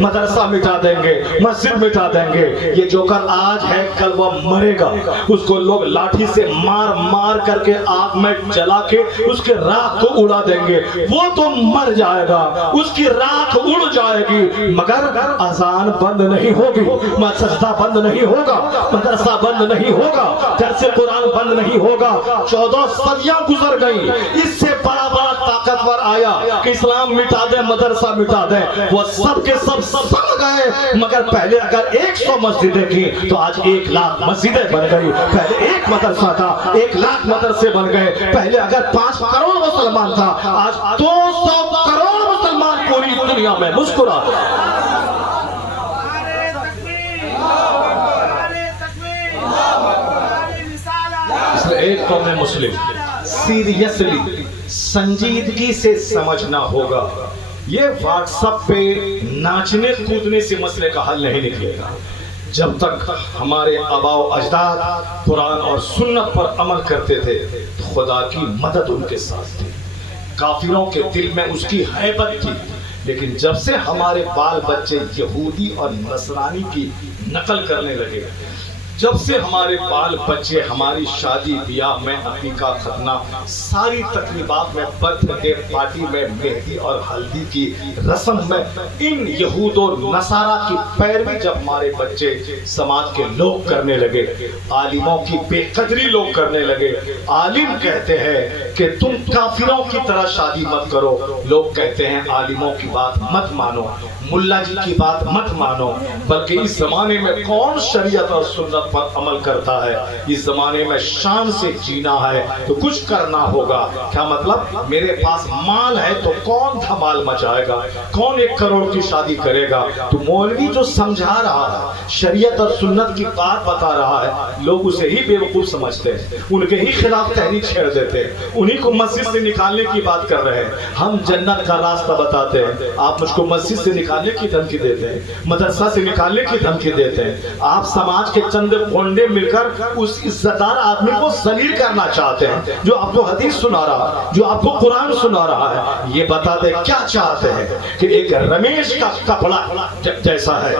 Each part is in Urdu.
مدرسہ مٹا دیں گے، مسجد مٹا دیں گے. یہ جو کر آج ہے کل وہ مرے گا. اس کو لوگ لاٹھی سے مار مار کر کے آگ میں جلا کے اس کے راکھ کو اڑا دیں گے. وہ تو مر جائے گا، اس کی راکھ اڑ جائے گی، مگر اذان بند نہیں ہوگی، سجدہ بند نہیں ہوگا، مدرسہ بند نہیں ہوگا، درس قرآن بند نہیں ہوگا. 14 صدیاں گزر گئی. اس سے بڑا بڑا طاقتور آیا کہ اسلام مٹا دے، مدرسہ مٹا دے. وہ سب کے سب سڑ گئے. مگر پہلے اگر 100 مسجدیں تھیں تو آج 1 لاکھ مسجدیں بن گئی. پہلے 1 مدرسہ تھا، 1 لاکھ مدرسے بن گئے. پہلے اگر 5 کروڑ مسلمان تھا، آج 200 کروڑ مسلمان پوری دنیا میں مسکرا. اس لیے ایک قوم مسلم سیریسلی سنجیدگی سے سمجھنا ہوگا. یہ واٹس ایپ پہ ناچنے کودنے سے مسئلے کا حل نہیں نکلے گا. جب تک ہمارے آباء و اجداد قرآن اور سنت پر عمل کرتے تھے تو خدا کی مدد ان کے ساتھ تھی. کافروں کے دل میں اس کی ہیبت تھی. لیکن جب سے ہمارے بال بچے یہودی اور نصرانی کی نقل کرنے لگے، جب سے ہمارے بال بچے ہماری شادی بیاہ میں عقیقہ ختنہ ساری تقریبات میں برتھ ڈے پارٹی میں مہندی اور ہلدی کی رسم میں ان یہود اور نصارہ کی پیروی جب ہمارے بچے سماج کے لوگ کرنے لگے، عالموں کی بے قدری لوگ کرنے لگے. عالم کہتے ہیں کہ تم کافروں کی طرح شادی مت کرو، لوگ کہتے ہیں عالموں کی بات مت مانو، ملا جی کی بات مت مانو. بلکہ اس زمانے میں کون شریعت اور سنت پر عمل کرتا ہے؟ اس زمانے میں شان سے جینا ہے تو کچھ کرنا ہوگا. کیا مطلب؟ میرے پاس مال ہے تو کون دھمال مچائے گا، کون 1 کروڑ کی شادی کرے گا؟ تو مولوی جو سمجھا رہا ہے، شریعت اور سنت کی بات بتا رہا ہے، لوگ اسے ہی بیوقوف سمجھتے ہیں، ان کے ہی خلاف تحریک چھیڑ دیتے ہیں، انہی کو مسجد سے نکالنے کی بات کر رہے ہیں. ہم جنت کا راستہ بتاتے ہیں، آپ مجھ کو مسجد سے نکالنے کی دھمکی دیتے ہیں، مدرسہ سے نکالنے کی دھمکی دیتے ہیں. آپ سماج کے چند گونڈے مل کر اس عزتدار آدمی کو ذلیل کرنا چاہتے ہیں جو آپ کو حدیث سنا رہا ہے، جو آپ کو قرآن سنا رہا ہے. یہ بتا دے کیا چاہتے ہیں کہ ایک رمیش کا کپڑا جیسا ہے،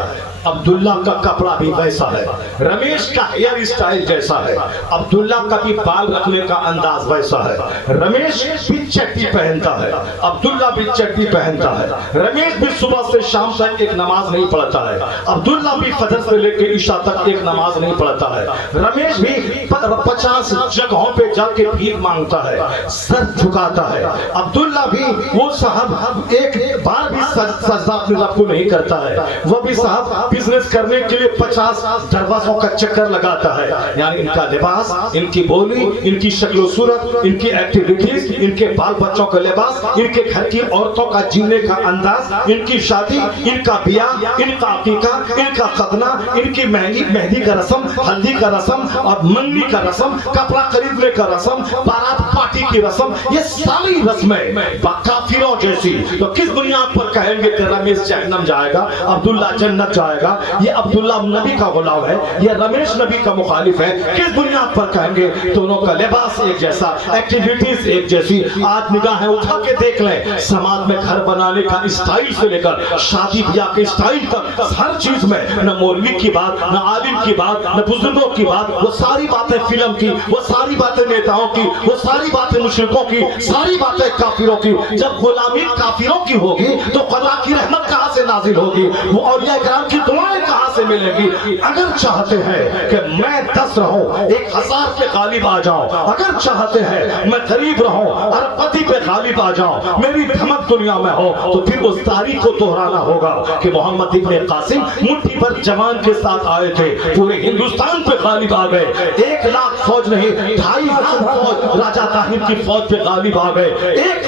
عبداللہ کا کپڑا بھی ویسا ہے، رمیش کا ہیئر اسٹائل جیسا ہے، عبداللہ کا بھی بال رکھنے کا انداز ویسا ہے. رمیش بھی چٹی پہنتا ہے، عبداللہ بھی چٹی پہنتا ہے. رمیش بھی صبح سے شام تک ایک نماز نہیں پڑھتا ہے، عبداللہ بھی فجر سے لے کے عشاء تک ایک نماز نہیں پڑھتا ہے. رمیش بھی 50 جگہوں پہ جا کے بھیک مانگتا ہے، سر جھکاتا ہے. عبداللہ بھی وہ صاحب ایک بار بھی سجدہ اپنے رب کو نہیں کرتا ہے، وہ بھی صاحب بزنس کرنے کے لیے 50 دروازوں کا چکر لگاتا ہے. یعنی ان کا لباس، ان کی بولی، ان کی شکل و صورت، ان کی ایکٹیویٹیز، ان کے بال بچوں کا لباس، ان کے گھر کی عورتوں کا جینے کا انداز، ان کی شادی، ان کا بیاہ، ان کا عقیقہ، ان کا ختنہ، ان کی مہندی کا رسم، ہلدی کا رسم اور منگنی کا رسم، کپڑا خریدنے کا رسم، بارات پارٹی کی رسم، یہ ساری رسمیں کافروں جیسی. تو کس بنیاد پر کہیں گے کہ رمیش جہنم جائے گا، عبداللہ جنت جائے گا؟ یہ عبداللہ نبی کا غلام ہے، یہ رمیش نبی کا مخالف ہے. کس بنیاد پر کہیں گے؟ دونوں کا لباس ایک جیسا، ایکٹیویٹیز ایک جیسی. آج نگاہیں اٹھا کے دیکھ لیں، سماج میں گھر بنانے کا اسٹائل سے لے کر شادی بیاہ کے اسٹائل تک ہر چیز میں نہ مولوی کی بات، نہ عالم کی بات، نہ بزرگوں کی بات. وہ ساری باتیں فلم کی، وہ ساری باتیں نیتاؤں کی، وہ ساری باتیں مشرکوں کی، ساری باتیں کافروں کی. جب غلامی کافروں کی ہوگی تو خدا کی رحمت کہاں سے نازل ہوگی؟ وہ اولیاء کرام کی دعائیں کہاں سے ملیں گی؟ اگر چاہتے ہیں کہ میں 10 رہوں 1000 کے غالب آ جاؤں، اگر چاہتے ہیں میں غریب رہوں اربپتی پہ غالب آ جاؤں، میری دھمک دنیا میں ہو، تو پھر اس تاریخ کو دہرانا ہوگا کہ محمد ابن قاسم مٹھی پر جوان کے ساتھ آئے تھے، پورے ہندوستان پہ غالب آ گئے. 1 لاکھ فوج نہیں، 2.5 لاکھ فوج راجہ طاہر کی فوج پہ غالب آ گئے.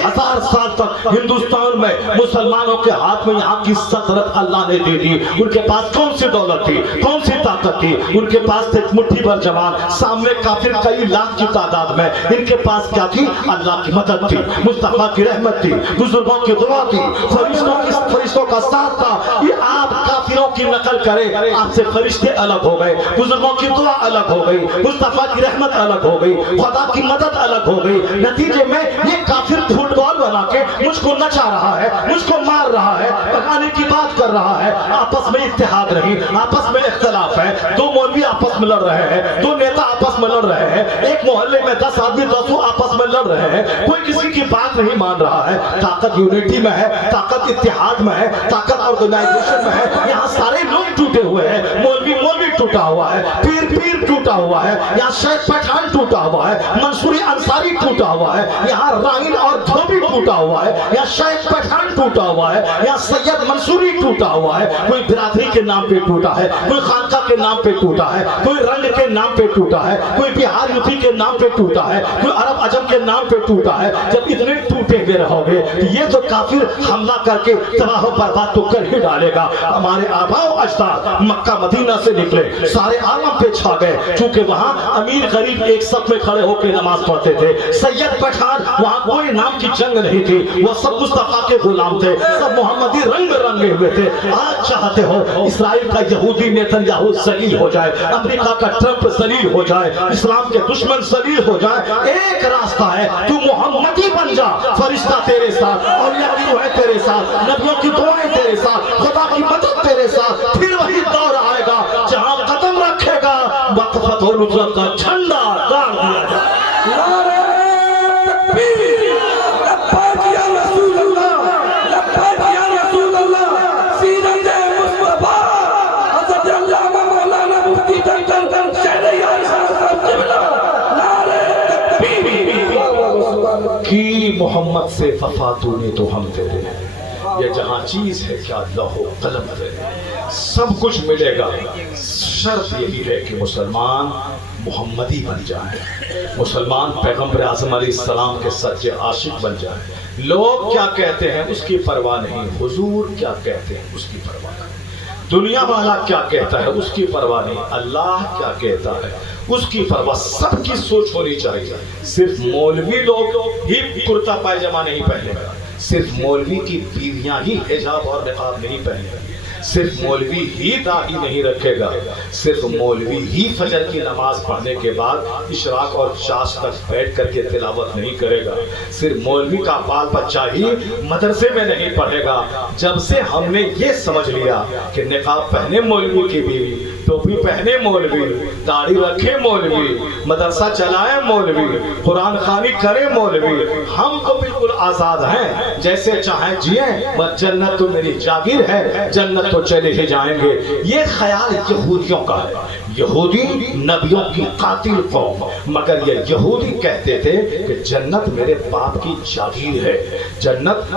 1000 سال تک ہندوستان میں مسلمانوں کے ہاتھ میں یہاں کی سلطنت اللہ نے دے دی. ان کے پاس کون سی دولت تھی، کون سی طاقت تھی؟ ان کے پاس تھے مٹھی پر جوان، سامنے کافر کئی لاکھ کی تعداد میں. ان کے پاس کیا تھی؟ اللہ کی مدد تھی، مصطفیٰ کی رحمت تھی، بزرگوں کی دعا تھی، فرشتوں کا ساتھ تھا. یہ آپ کافروں کی نقل کرے، آپ سے فرشتے الگ ہو گئے، بزرگوں کی دعا الگ ہو گئی، مصطفیٰ کی رحمت الگ ہو گئی، خدا کی مدد الگ ہو گئی. نتیجے میں یہ کافر فٹ بال بنا کے مجھ کو نچا رہا ہے، مجھ کو مار رہا ہے، پتہ نہیں زمانے کی بات کر رہا ہے. آپس میں اتحاد نہیں, آپس میں اختلاف ہے. دو مولوی آپس میں لڑ رہے ہیں, دو نیتا آپس میں لڑ رہے ہیں, ایک محلے میں 10 آدمی 10 آپس میں لڑ رہے ہیں. کوئی کسی کی بات نہیں مان رہا ہے. طاقت یونٹی میں ہے, طاقت اتحاد میں ہے, طاقت آرگنائزیشن میں ہے. یہاں سارے لوگ ٹوٹے ہوئے ہیں. مولوی ٹوٹا ہوا ہے, پیر ٹوٹا ہوا ہے, یہاں شیخ پٹھان ٹوٹا ہوا ہے, منصوری انصاری ٹوٹا ہوا ہے, یہاں رائن اور دھوبی ٹوٹا ہوا ہے, یہاں شیخ پٹھان ٹوٹا ہوا ہے, یہاں سید منصوری ٹوٹا ہوا ہے. کوئی برادری کے نام پہ ٹوٹا ہے, کوئی خانقاہ کے نام پہ ٹوٹا ہے, کوئی رنگ کے نام پہ ٹوٹا ہے, کوئی بہار یوپی کے نام پہ ٹوٹا ہے, کوئی عرب عجم کے نام پہ ٹوٹا ہے. جب اتنے ٹوٹے ہوئے رہو گے, یہ تو کافر حملہ کر کے تباہ و برباد تو کر ہی ڈالے گا. ہمارے آباء و اجداد مکہ مدینہ سے نکلے, سارے عالم پہ چھا گئے, چونکہ وہاں امیر غریب ایک صف میں کھڑے ہو کے نماز پڑھتے تھے. سید پٹھان, وہاں کوئی نام کی جنگ نہیں تھی, وہ سب مصطفیٰ کے غلام تھے, سب محمدی رنگ رنگے ہوئے تھے. آج چاہتے ہو اسرائیل کا یہودی نیتنیاہو ذلیل ہو جائے, امریکہ کا ٹرمپ ذلیل ہو جائے, اسلام کے دشمن ذلیل ہو جائے. ایک راستہ ہے, تو محمدی بن جا. فرشتہ تیرے ساتھ, اولیاء کی روحیں تیرے ساتھ, نبیوں کی دعائیں تیرے ساتھ, خدا کی مدد تیرے ساتھ. پھر وہی دور آئے گا جہاں قدم رکھے گا وقت فتح و نصرت کا جھنڈا گاڑ دیا جائے. نعرہ تکبیر, لبیک یا رسول اللہ, لبیک یا رسول اللہ. سیرت مصطفیٰ حضرت علامہ مولانا مفتی ڈاکٹر شہریار صاحب قبلہ. نعرہ تکبیر. کی محمد سے وفا تو نے تو ہم تیرے, یہ جہاں چیز ہے کیا لوح و قلم تیرے. سب کچھ ملے گا, شرط یہی ہے کہ مسلمان محمدی بن جائیں, مسلمان پیغمبر اعظم علیہ السلام کے سچے عاشق بن جائیں. لوگ کیا کہتے ہیں اس کی پرواہ نہیں, حضور کیا کہتے ہیں اس کی پرواہ نہیں, دنیا والا کیا کہتا ہے اس کی پرواہ نہیں, اللہ کیا کہتا ہے اس کی پرواہ. سب کی سوچ ہونی چاہیے. صرف مولوی لوگ ہی کرتا پائجامہ نہیں پہنے گا, صرف مولوی کی بیویاں ہی حجاب اور نقاب نہیں پہنے گا, صرف مولوی ہی داڑھی نہیں رکھے گا, صرف مولوی ہی فجر کی نماز پڑھنے کے بعد اشراق اور چاش تک بیٹھ کر کے تلاوت نہیں کرے گا, صرف مولوی کا بال بچہ ہی مدرسے میں نہیں پڑھے گا. جب سے ہم نے یہ سمجھ لیا کہ نقاب پہنے مولوی کی بیوی, ٹوپی پہنے مولوی, داڑھی رکھے مولوی, مدرسہ چلائے مولوی, قرآن خوانی کرے مولوی, ہم تو بالکل آزاد ہیں, جیسے چاہیں جیئیں, بس جنت تو میری جاگیر ہے, جنت تو چلے ہی جائیں گے. یہ خیال یہودیوں کا ہے. یہودی نبیوں کی قاتل قوم, مگر یہ یہودی کہتے تھے کہ جنت میرے باپ کی جاگیر ہے, جنت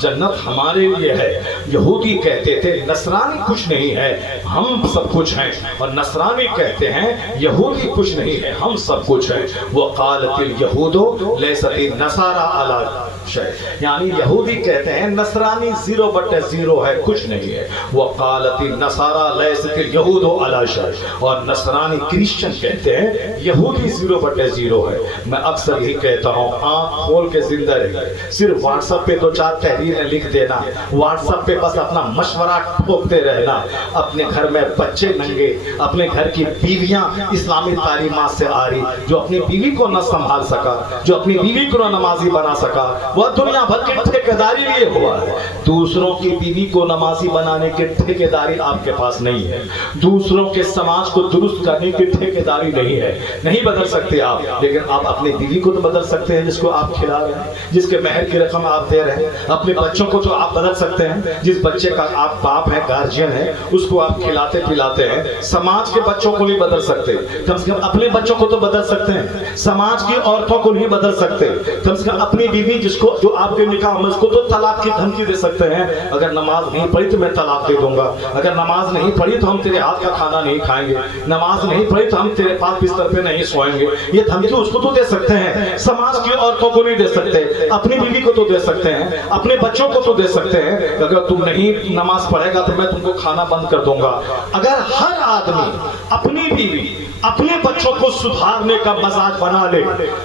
جنت ہمارے لیے ہے. یہودی کہتے تھے نصرانی کچھ نہیں ہے, ہم سب کچھ ہیں, اور نصرانی کہتے ہیں یہودی کچھ نہیں ہے, ہم سب کچھ ہیں. وقالت الیہود لیست النصارى علی شیء, یعنی یہودی کہتے ہیں نصرانی 0/0 ہے, کچھ نہیں ہے. وقالت النصارى لیست الیہود علی شیء, اور نصرانی کرسچن کہتے ہیں یہودی 0/0 ہے. میں اکثر ہی کہتا ہوں آنکھ کھول کے زندہ رہیے. صرف واٹس ایپ پہ 2-4 تحریریں لکھ دینا, واٹس ایپ پہ بس اپنا مشورہ ٹھوکتے رہنا, اپنے گھر میں بچے ننگے, اپنے گھر کی بیویاں اسلامی تعلیمات سے آ رہی, جو اپنی بیوی کو نہ سنبھال سکا, جو اپنی بیوی کو نہ نمازی بنا سکا, وہ دنیا بھر کی ٹھیکیداری لیے ہوا ہے. دوسروں کی بیوی کو نمازی بنانے کی ٹھیکیداری آپ کے پاس نہیں ہے, دوسروں کے سماج کو درست کرنے کی ٹھیکیداری نہیں ہے. نہیں بدل سکتے آپ, لیکن آپ اپنی بیوی کو تو بدل سکتے ہیں جس کو آپ کھلا رہے ہیں, جس کے مہر کی رقم آپ دے رہے ہیں. اپنے بچوں کو تو آپ بدل سکتے ہیں, جس بچے کا آپ باپ ہیں, گارجین ہیں, اس کو آپ کھلاتے پلاتے ہیں. سماج کے بچوں کو نہیں بدل سکتے, کم سے کم اپنے بچوں کو تو بدل سکتے ہیں. سماج کی عورتوں کو نہیں بدل سکتے, کم سے کم اپنی بیوی جس کو جو آپ کے نکاح میں اس کو تو طلاق کی دھمکی دے سکتے ہیں. اگر نماز نہیں پڑھی تو میں طلاق دے دوں گا, اگر نماز نہیں پڑھی تو ہم تیرے ہاتھ کا کھانا نہیں کھائیں گے, نماز نہیں پڑھی تو ہم تیرے پاس بستر پہ نہیں سوئیں گے. یہ دھمکی اس کو تو دے سکتے ہیں, سماج کی عورتوں کو نہیں دے سکتے. اپنی بیوی کو تو دے سکتے ہیں, اپنے بچوں کو تو دے سکتے ہیں. اگر تم نہیں نماز پڑھے گا تو میں تم کو کھانا بند کر دوں گا. اگر ہر آدمی اپنی بیوی اپنے بچوں کو سدھارنے کا مزاج بنا لے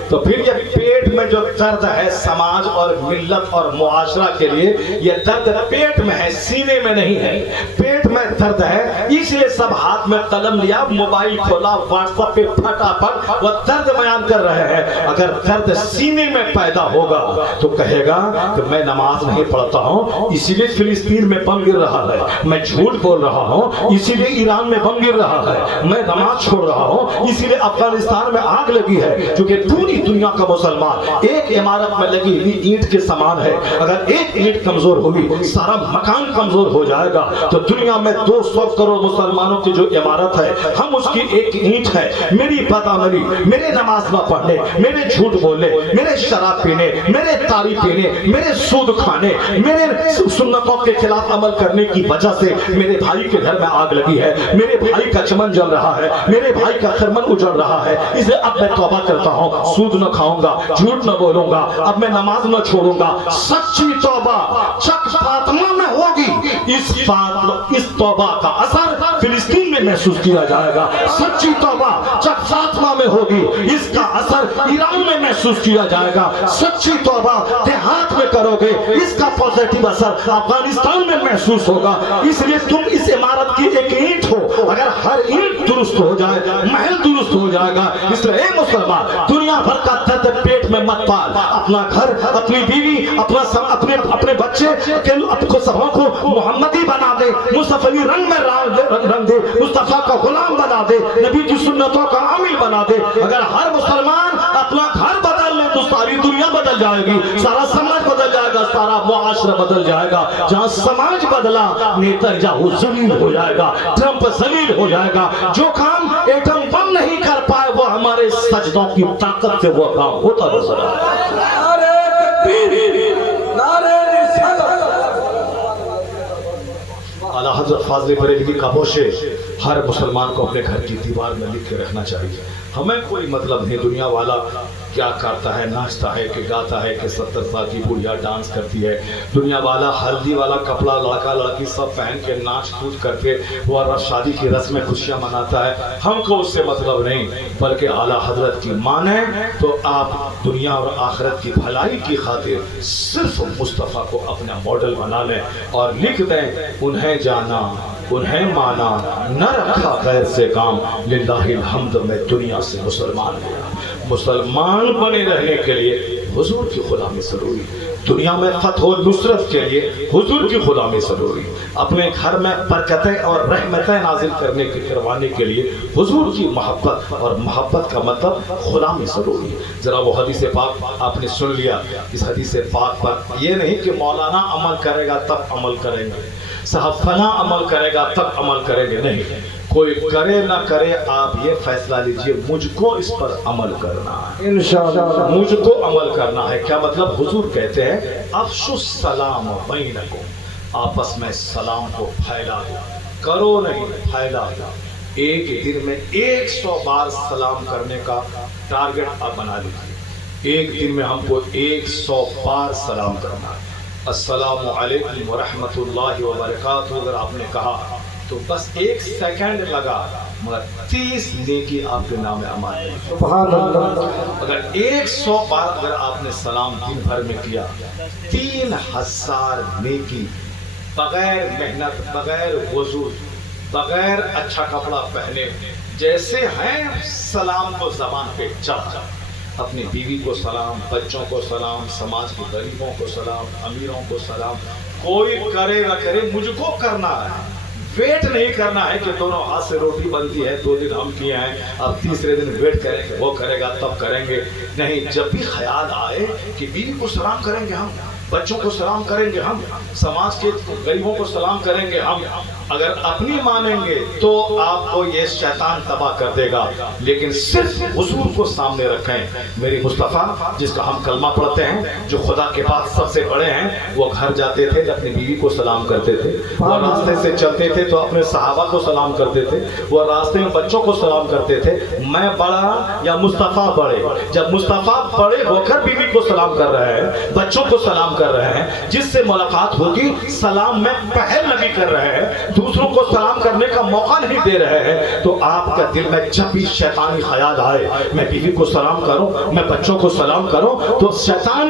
تو پھر یہ پیٹ میں جو درد ہے سماج اور ملت اور معاشرہ کے لیے, یہ درد پیٹ میں ہے, سینے میں نہیں ہے. پیٹ میں درد ہے, اس لیے سب ہاتھ میں قلم لیا, موبائل کھولا, واٹس ایپ پہ پھٹافٹ وہ درد بیان کر رہے ہیں. اگر درد سینے میں پیدا ہوگا تو کہے گا کہ میں نماز نہیں پڑھتا ہوں اسی لیے فلسطین میں بم گر رہا ہے, میں جھوٹ بول رہا ہوں اسی لیے ایران میں بم گر رہا ہے, میں نماز چھوڑ رہا ہوں اسی لیے افغانستان میں آگ لگی ہے. کیونکہ پوری دنیا کا مسلمان ایک عمارت میں لگی ہوئی اینٹ کے سامان ہے. اگر ایک اینٹ کمزور ہوگی سارا مکان کمزور ہو جائے گا. تو دنیا میں 200 کروڑ مسلمانوں کی جو عمارت ہے ہم اس کی ایک اینٹ ہے. میری بدعملی, میرے نماز نہ پڑھنے, میرے جھوٹ بولنے, میرے شراب پینے, میرے تاڑی پینے, میرے سود کھانے, میرے سنتوں کے خلاف عمل کرنے کی وجہ سے میرے بھائی کے گھر میں آگ لگی ہے, میرے بھائی کا چمن جل رہا ہے, میرے بھائی کا خرمن اجڑ رہا ہے. اسے اب میں توبہ کرتا ہوں, سود نہ کھاؤں گا, جھوٹ نہ بولوں گا, اب میں نماز نہ چھوڑوں گا. سچی توبہ چک فاطمہ میں ہوگی. اس توبہ کا اثر فلسطین میں محسوس کیا جائے گا. سچی توبہ چک فاطمہ میں ہوگی, اس کا اثر ایران میں محسوس کیا جائے گا. سچی توبہ دیہات میں کرو گے, اس کا پازیٹیو اثر افغانستان میں محسوس ہوگا. اس لیے تم اس عمارت کی ایک اینٹ ہو, اگر ہر اینٹ درست ہو جائے محل درست ہو جائے گا. اس لیے اے مسلمان, دنیا بھر کا درد پیٹ میں مت پال. اپنا گھر, اپنی بیوی, اپنے بچے سبوں کو محمدی بنا دے, مصطفی رنگ میں رنگ دے, مصطفیٰ کا غلام بنا دے, نبی کی سنتوں کا عامل بنا دے. اگر ہر مسلمان اپنا گھر بدل لے تو ساری دنیا بدل جائے گی, سارا سماج بدل جائے گا, سارا معاشرہ بدل جائے گا. جہاں سماج بدلا نیتنیاہو ذلیل ہو جائے گا, ٹرمپ ذلیل ہو جائے گا. جو کام ایٹم بم نہیں کر پائے وہ ہمارے سجدوں کی طاقت سے وہ کام ہوتا نظر آئے. نعرہ تکبیر, نعرہ رسالت. اعلیٰ حضرت فاضل بریلوی کا بوشے ہر مسلمان کو اپنے گھر کی دیوار میں لکھ کے رکھنا چاہیے. ہمیں کوئی مطلب نہیں دنیا والا کیا کرتا ہے, ناچتا ہے کہ گاتا ہے کہ 70 سال کی بڑھیا ڈانس کرتی ہے. دنیا والا ہلدی والا کپڑا لڑکا لڑکی سب پہن کے ناچ کود کر کے وہ شادی کی رسمیں خوشیاں مناتا ہے. ہم کو اس سے مطلب نہیں, بلکہ اعلیٰ حضرت کی مانیں تو آپ دنیا اور آخرت کی بھلائی کی خاطر صرف مصطفیٰ کو اپنا ماڈل بنا لیں اور لکھ دیں انہیں جانا انہیں مانا, نہ رکھا غیر سے کام, للہ الحمد میں دنیا سے مسلمان ہوا. مسلمان بنے رہنے کے لیے حضور کی غلامی ضروری, دنیا میں فتح و نصرت کے لیے حضور کی غلامی ضروری, اپنے گھر میں برکتیں اور رحمتیں نازل کروانے کے لیے حضور کی محبت, اور محبت کا مطلب غلامی ضروری. ذرا وہ حدیث پاک آپ نے سن لیا. اس حدیث پاک پر یہ نہیں کہ مولانا عمل کرے گا تب عمل کریں گے, صاحب فلاں عمل کرے گا تب عمل کریں گے, نہیں. کوئی کرے نہ کرے آپ یہ فیصلہ لیجئے مجھ کو اس پر عمل کرنا ہے, انشاءاللہ مجھ کو عمل کرنا ہے. کیا مطلب؟ حضور کہتے ہیں افشوا السلام بینکم, آپس میں سلام کو پھیلا دو, کرو نہیں پھیلا دو. ایک دن میں 100 بار سلام کرنے کا ٹارگٹ آپ بنا لیجیے. ایک دن میں ہم کو 100 بار سلام کرنا ہے. السلام علیکم ورحمۃ اللہ وبرکاتہ اگر آپ نے کہا تو بس 1 سیکنڈ لگا, مگر 30 نیکی آپ کے نام امان ہے. سبحان اللہ. اگر 100 بار اگر آپ نے سلام دن بھر میں کیا, 3000 نیکی بغیر محنت, بغیر وضو, بغیر اچھا کپڑا پہنے, جیسے ہیں سلام کو زبان پہ چڑھا. اپنی بیوی کو سلام, بچوں کو سلام, سماج کے غریبوں کو سلام, امیروں کو سلام. کوئی کرے نہ کرے مجھ کو کرنا ہے, ویٹ نہیں کرنا ہے کہ دونوں ہاتھ سے روٹی بنتی ہے, 2 دن ہم کیے ہیں اب تیسرے دن ویٹ کریں کہ وہ کرے گا تب کریں گے. نہیں, جب بھی خیال آئے کہ بیوی کو سلام کریں گے ہم, بچوں کو سلام کریں گے ہم, سماج کے غریبوں کو سلام کریں گے ہم, اگر اپنی مانیں گے تو آپ کو یہ شیطان تباہ کر دے گا. لیکن صرف حضور کو سامنے رکھیں. میری مصطفیٰ جس کا ہم کلمہ پڑھتے ہیں, جو خدا کے پاس سب سے بڑے ہیں, وہ گھر جاتے تھے اپنی بیوی کو سلام کرتے تھے, وہ راستے سے چلتے تھے تو اپنے صحابہ کو سلام کرتے تھے, وہ راستے میں بچوں کو سلام کرتے تھے. میں بڑا یا مصطفیٰ بڑے؟ جب مصطفیٰ بڑے ہو کر بیوی کو سلام کر رہے ہیں, بچوں کو سلام کر رہے ہیں, جس سے ملاقات ہوگی سلام میں پہل لگی کر رہے ہیں, دوسروں کو سلام کرنے کا موقع نہیں دے رہے ہیں, تو آپ کا دل میں جب بھی شیطانی خیال آئے میں بیوی کو سلام کروں, میں بچوں کو سلام کروں, تو شیطان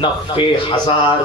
90,000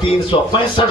365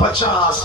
50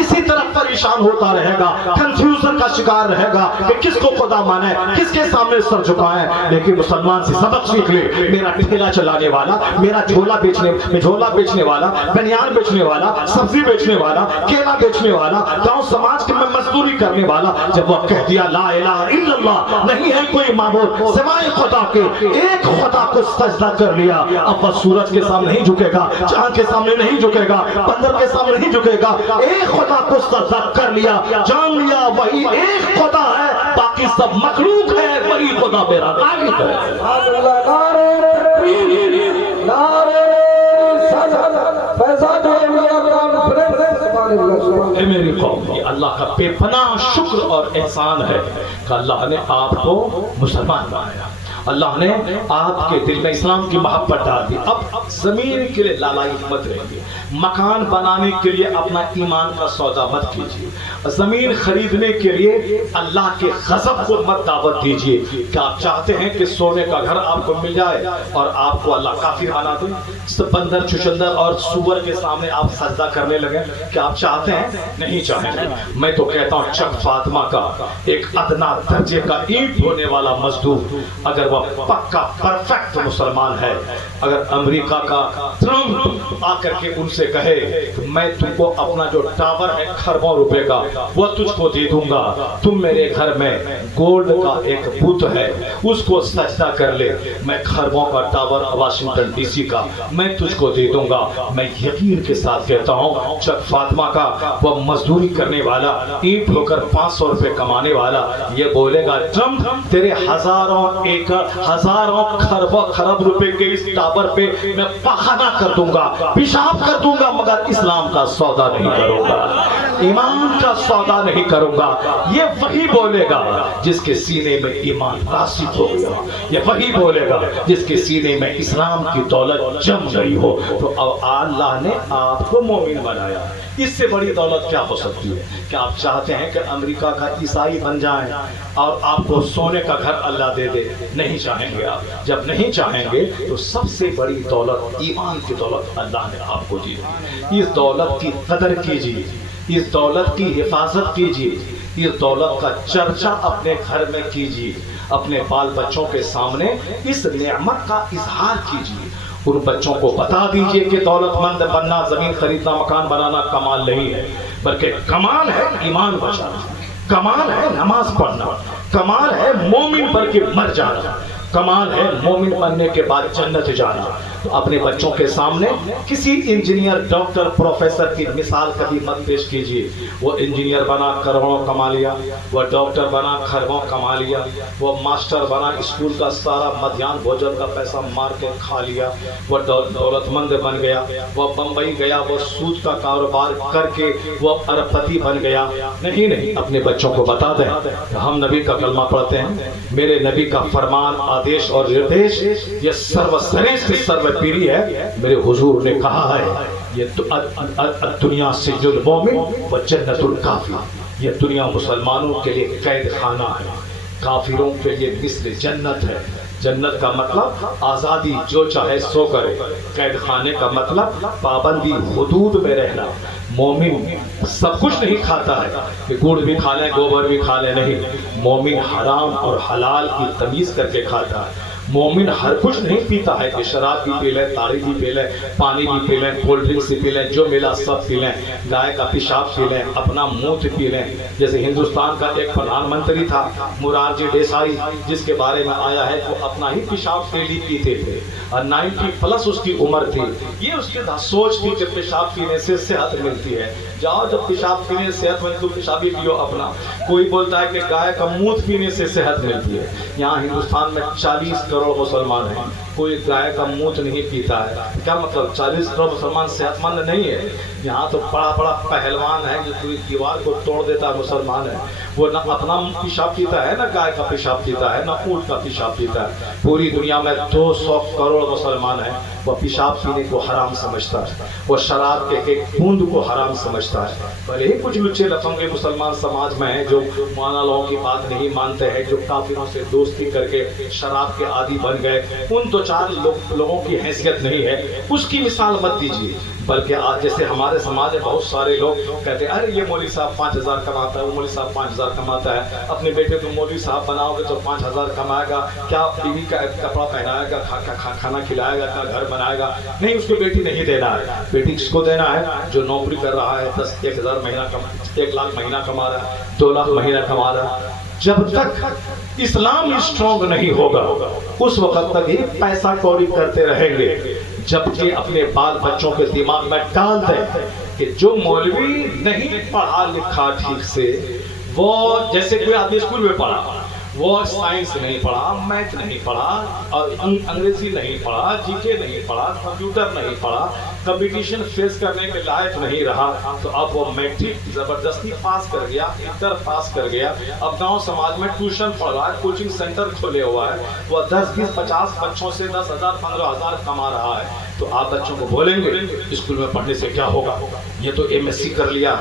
اسی طرح پریشان ہوتا رہے گا, کنفیوژن کا شکار رہے گا کہ کس کو خدا مانے, کس کے سامنے سر جھکائیں. لیکن مسلمان سے سبق سیکھ لے, میرا ٹھیلا چلانے والا, میرا جھولا بیچنے والا, بنیان بیچنے والا, سبزی بیچنے والا, کیلا بیچنے والا, گاؤں سماج کے میں مزدوری کرنے والا, جب وہ کہہ دیا لا الہ الا اللہ, نہیں ہے کوئی معبود سوائے خدا کے, ایک خدا کو سجدہ کر لیا, اب وہ سورج کے سامنے نہیں جھکے گا, چاند کے سامنے نہیں جھکے گا, بندر کے سامنے نہیں جھکے گا, ایک خدا کو سجدہ کر لیا, جان لیا وہی ایک خدا ہے, باقی سب مخلوق ہے, وہی خدا میرا خالق ہے. اے میری قوم, یہ اللہ کا بے پناہ شکر اور احسان ہے کہ اللہ نے آپ کو مسلمان بنایا, اللہ نے آپ کے دل میں اسلام کی محبت ڈال دی. اب زمین کے لیے لالائی مت رہیے, مکان بنانے کے لیے اپنا ایمان کا سودا مت کیجیے, زمین خریدنے کے لیے اللہ کے غضب کو مت دعوت دیجیے. کہ آپ چاہتے ہیں کہ سونے کا گھر آپ کو مل جائے اور آپ کو اللہ کافر بنا دے, بندر چچندر اور سور کے سامنے آپ سجدہ کرنے لگے, کہ آپ چاہتے ہیں؟ نہیں چاہیں گے. میں تو کہتا ہوں چک فاطمہ کا ایک ادنا درجے کا اینٹ ہونے والا مزدور اگر وہ پکا پرفیکٹ مسلمان ہے, اگر امریکہ کا ٹرمپ آ کر کے ان سے کہے کہ میں تم کو اپنا جو ٹاور ہے خربوں روپے کا وہ تجھ کو دے دوں گا, تم میرے گھر میں گولڈ کا ایک بت ہے اس کو سجدہ کر لے, میں خربوں کا ٹاور واشنگٹن ڈی سی کا میں تجھ کو دے دوں گا. میں یقین کے ساتھ کہتا ہوں چک فاطمہ کا وہ مزدوری کرنے والا, اینٹ ہو کر 500 روپے کمانے والا یہ بولے گا ٹرمپ تیرے ہزاروں ایکڑ ہزاروں خرب روپے کے اس ٹاور پہ میں پخانہ کر دوں گا, پیشاب کر دوں گا, مگر اسلام کا سودا نہیں کروں گا, ایمان کا سودا نہیں کروں گا. یہ وہی بولے گا جس کے سینے میں ایمان راسخ ہو گیا, یہ وہی بولے گا جس کے سینے میں اسلام کی دولت جم گئی ہو. تو اب اللہ نے آپ کو مومن بنایا, اس سے بڑی دولت کیا ہو سکتی ہے؟ کہ آپ چاہتے ہیں کہ امریکہ کا عیسائی بن جائیں اور آپ کو سونے کا گھر اللہ دے دے؟ نہیں چاہیں گے آپ. جب نہیں چاہیں گے تو سب سے بڑی دولت ایمان کی دولت اللہ نے آپ کو دی. اس دولت کی قدر کیجیے, اس دولت کی حفاظت کیجیے, اس دولت کا چرچا اپنے گھر میں کیجیے, اپنے بال بچوں کے سامنے اس نعمت کا اظہار کیجیے. ان بچوں کو بتا دیجئے کہ دولت مند بننا, زمین خریدنا, مکان بنانا کمال نہیں ہے, بلکہ کمال ہے ایمان بچانا, کمال ہے نماز پڑھنا, کمال ہے مومن بن کے مر جانا, کمال ہے مومن بننے کے بعد جنت جانا. تو اپنے بچوں کے سامنے کسی انجینئر, ڈاکٹر, پروفیسر کی مثال کبھی مت پیش کیجیے. وہ انجینئر بنا کروڑوں کما لیا, وہ ڈاکٹر بنا خربوں کما لیا, وہ ماسٹر بنا اسکول کا سارا مدھیان بھوجن کا پیسہ مار کے کھا لیا, وہ دولت مند بن گیا, وہ بمبئی گیا, وہ سود کا کاروبار کر کے وہ ارب پتی بن گیا. نہیں, اپنے بچوں کو بتا دیں ہم نبی کا کلمہ پڑھتے ہیں, میرے نبی کا فرمان, آدیش اور نردیش یہ سروسریشٹھ سرو پیری ہے. میرے حضور نے کہا ہے یہ دنیا سجن المومن و جنت الکافر, یہ دنیا مسلمانوں کے لیے قید خانہ ہے, کافروں کے لیے مثل جنت ہے. جنت کا مطلب آزادی, جو چاہے سو کرے. قید خانے کا مطلب پابندی, حدود میں رہنا. مومن سب کچھ نہیں کھاتا ہے کہ گڑ بھی کھا لیں, گوبر بھی کھا لیں, نہیں. مومن حرام اور حلال کی تمیز کر کے کھاتا ہے. مومن ہر کچھ نہیں پیتا ہے کہ شراب بھی پی لیں, تاڑی بھی پی لیں, پانی بھی پی لیں, کولڈ ڈرنکس بھی پی لیں, جو ملا سب پی لیں, گائے کا پیشاب پی لیں, اپنا موت پی لیں. جیسے ہندوستان کا ایک پردھان منتری تھا مورارجی دیسائی, جس کے بارے میں آیا ہے وہ اپنا ہی پیشاب ڈیلی پیتے تھے اور 90+ اس کی عمر تھی. یہ اس کی سوچ تھی کہ پیشاب پینے سے صحت ملتی ہے. جاؤ جب پیشاب پینے سے صحت ملتی تو پیشاب ہی پیو اپنا. کوئی بولتا ہے کہ گائے کا موت پینے سے صحت ملتی ہے. یہاں ہندوستان میں 40 کروڑ مسلمان ہیں, کوئی گائے کا موت نہیں پیتا ہے. کیا مطلب 40 کروڑ مسلمان صحت مند نہیں ہے؟ یہاں تو بڑا پہلوان ہے جو پوری دیوار کو توڑ دیتا ہے مسلمان ہے. وہ نہ اپنا پیشاب پیتا ہے, نہ گائے کا پیشاب پیتا ہے, نہ اونٹ کا پیشاب پیتا ہے. پوری دنیا میں 200 کروڑ مسلمان ہیں. وہ پیشاب پینے کو حرام سمجھتا ہے, وہ شراب کے ایک بوند کو حرام سمجھتا ہے. بھلے ہی کچھ لچے لفنگے مسلمان سماج میں ہیں جو مولانا لوگوں کی بات نہیں مانتے ہیں, جو کافروں سے دوستی کر کے شراب کے عادی بن گئے. ان 2-4 لوگوں کی حیثیت نہیں ہے, اس کی مثال مت دیجیے. بلکہ آج جیسے ہمارے سماج میں بہت سارے لوگ کہتے ہیں ارے یہ مولوی صاحب 5,000 کماتا ہے، وہ مولوی صاحب 5,000 کماتا ہے، اپنے بیٹے کو مولوی صاحب بناؤ گے تو 5,000 کمائے گا، کیا بیوی کا کپڑا پہنائے گا، کھانا کھلائے گا، کیا گھر بنائے گا؟ نہیں، اس کو بیٹی نہیں دینا ہے، بیٹی کس کو دینا ہے؟ جو نوکری کر رہا ہے، 1,000 مہینہ 1 لاکھ مہینہ کما رہا ہے، 2 لاکھ مہینہ کما رہا ہے۔ جب تک اسلام اسٹرانگ نہیں ہوگا اس وقت تک یہ پیسہ کوری کرتے رہیں گے، جبکہ اپنے بال بچوں کے دماغ میں ڈال دیں کہ جو مولوی نہیں پڑھا لکھا ٹھیک سے، وہ جیسے کوئی آدمی اسکول میں پڑھا، وہ سائنس نہیں پڑھا، میتھ نہیں پڑھا، اور انگریزی نہیں پڑھا، جی کے نہیں پڑھا، کمپیوٹر نہیں پڑھا، کمپٹیشن فیس کرنے کے لائق نہیں رہا، تو اب وہ میٹرک زبردستی پاس کر گیا، انٹر پاس کر گیا، اب گاؤں سماج میں ٹیوشن پڑھ رہا ہے، کوچنگ سینٹر کھولے ہوا ہے، وہ 10 20 50 بچوں سے 10,000 15,000 کما رہا ہے۔ تو آپ بچوں کو بولیں گے اسکول میں پڑھنے سے کیا ہوگا؟ یہ تو MSc کر لیا،